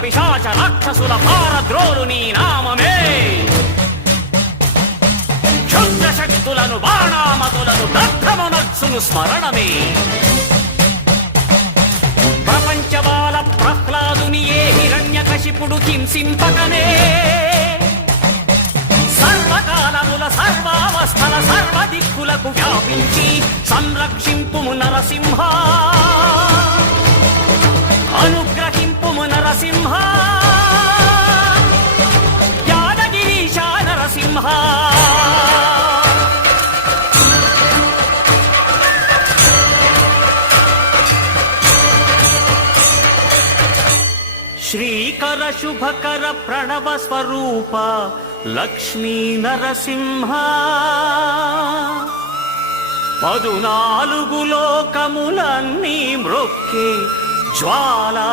పిశాచ రాక్షసుల భారద్రోలు నీ నామమే. క్షుద్ర శక్తులను బాణామతులను దగ్ధమునర్చును స్మరణమే. ప్రపంచబాల ప్రహ్లాదుని ఏ హిరణ్యకశిపుడు హింసింపకనే. సర్వకాలముల సర్వావస్థల సర్వదిక్కులకు వ్యాపించి సంరక్షింపుము నరసింహ, అనుగ్రహింపుము నరసింహ, యాదగిరీశ నరసింహ. శ్రీకర శుభకర ప్రణవ స్వరూప లక్ష్మీ నరసింహ. 14 లోకములన్నీ మ్రొక్కే జ్వాలా